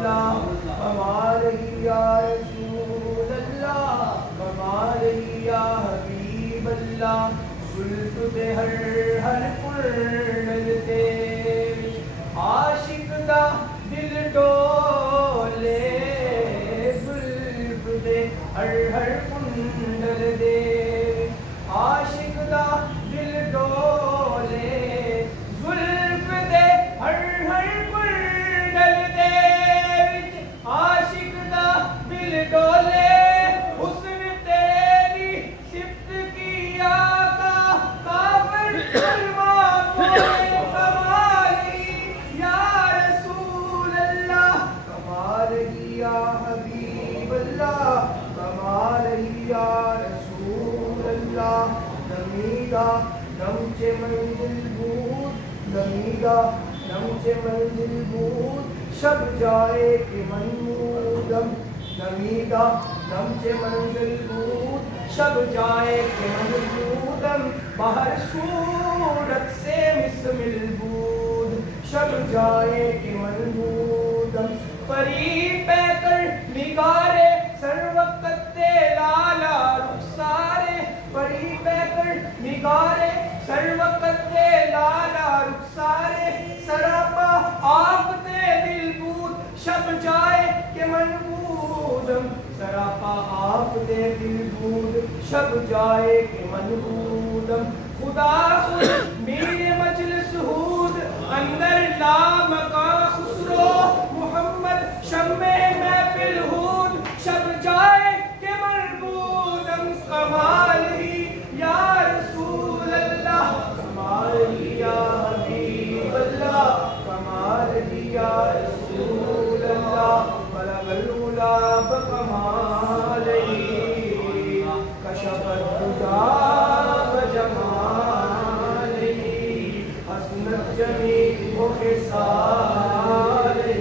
अल्लाह कमाल ही या रसूल अल्लाह कमाल ही या हबीब अल्लाह जुल्फ दे हर कुंडल ते आशिक दा दिल डोले जुल्फ दे हर कुंडल दे आशिक दा दिल डोले जुल्फ दे हर कुंडल दे आशिक दा दिल डोले हुस्न तेरी सिफ्त किया का काफिर मुसलमान बोले कमाली या रसूल अल्लाह कमाल ही या हबीब अल्लाह कमाल ही या रसूल अल्लाह नमीदा नमचे मंजिल बूद नमीदा नमचे मंजिल बूद शब जाए कि मनमूदम नमीदा नमचे मंजिल बूद शब जाए कि मनमूदम बाहर सूरत से मिसमिल बूद शब जाए कि मनमूदम परी पैकर निगारे सर्वकत्ते लाला रुखसारे परी पैकर निगारे सर्वकत्ते लाला रुखसारे सरापा आफते दिल बूद शब जाए के मनबूदम सरापा आफते दिल बूद शब जाए के मनबूदम खुदा खुद मेरे मजलिस हूद अंदर नाम का खुसरो मोहम्मद शम्मे महफिल हूद शब जाए के मनबूदम कमाल ही या रसूल अल्लाह कमाल ही या हबीब अल्लाह कमाल ही या रसूल अल्लाह बलगल उला बकमाली कशफत खुदा बजमाली हसनत जमी वो खिसाली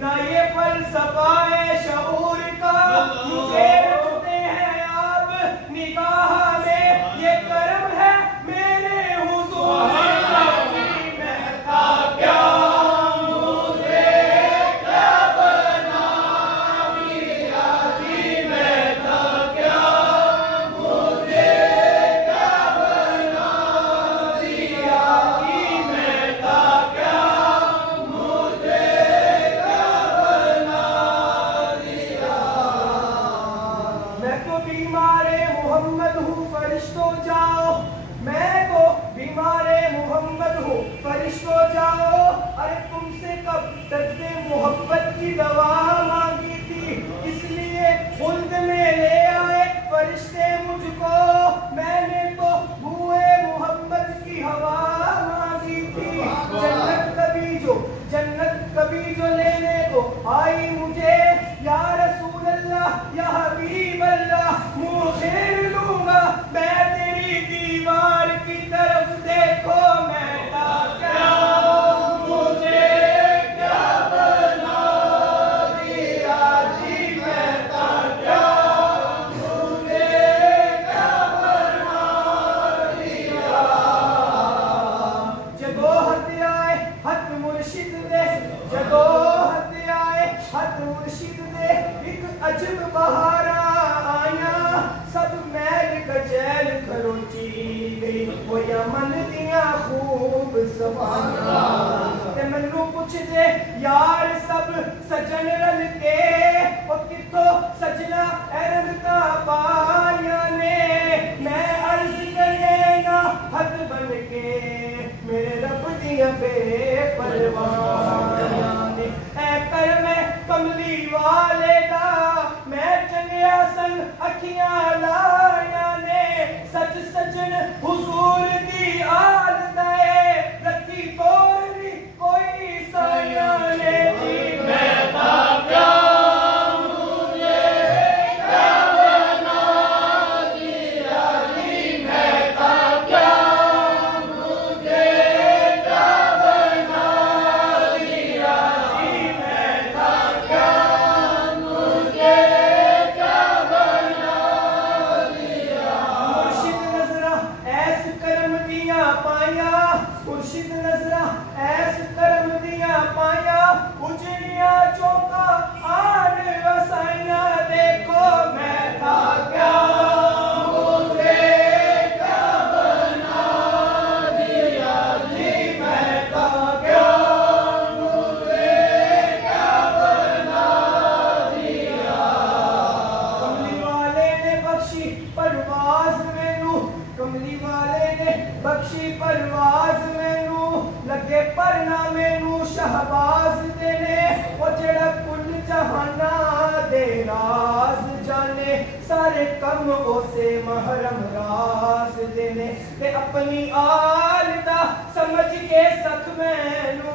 ना ये फलसफा है शऊर का, मुझे रखते हैं आप निगाह में, ये कर्म है मेरे हुजूर की। मैं था क्या मुझे क्या बना दिया जी, मैं था क्या मुझे क्या बना दिया जी, मैं था क्या मुझे क्या बना दिया। मैं तो बीमारे मोहम्मद हूँ फरिश्तों जाओ, मैं तो बीमारे मोहम्मद हूँ फरिश्तों जाओ। अरे तुमसे कब दर्द मोहब्बत की दवा मांगी थी, इसलिए खुल्द में ले आए फरिश्ते मुझको। मैंने तो हुए मोहब्बत की हवा मांगी थी। जन्नत कभी जो लेने को आई मुझे, या रसूल अल्लाह या हबीब अल्लाह, मुंह फेर लूंगा मैं तेरी दीवार की तरफ। देखो मैं था क्या मुझे क्या बना दिया जी, मैं था क्या मुझे क्या बना दिया। जदो हत्याए हत मुर्शिद दे, जदो हत्याए हत मुर्शिद दे, एक अजब बहारा आया, सब मैल कचैल खरोची गई, वो यमन दिया खूब सवारा। ते मैनू पुछ दे यार सब सजन रल के, वो किथों सजना रंगता पाया ने। मैं अर्ज करे ना हद बन के, मेरे रब दिया बेपरवाह ने। ऐ कर मैं कमली वाले दा, मैं चंगिया सन अखियां लाया ने। सच सजन हुजूर दी आल दे, रखी तोर भी कोई साया ने जी। मैं था क्या मुझे क्या बना दिया जी, मैं था क्या मुझे क्या बना दिया जी, मैं था क्या मुझे क्या बना दिया। मुर्शिद नजरा ऐस करम दिया पाया, मुर्शिद नजरा ऐस करम दिया पाया, उजड़िया चौका आन वसाया। देखो मैं था क्या मुझे क्या बना दिया जी, मैं था क्या मुझे क्या बना दिया। कमली वाले ने बख्शी परवाज मैनू, कमली वाले ने बख्शी परवाज मैनू, लगे परना मैनू शहबाज देने। वो जेड़ा कुल जहाना दे राज जाने, सारे कम उसे महरम राज देने। ते अपनी आल दा समझ के सख मैनू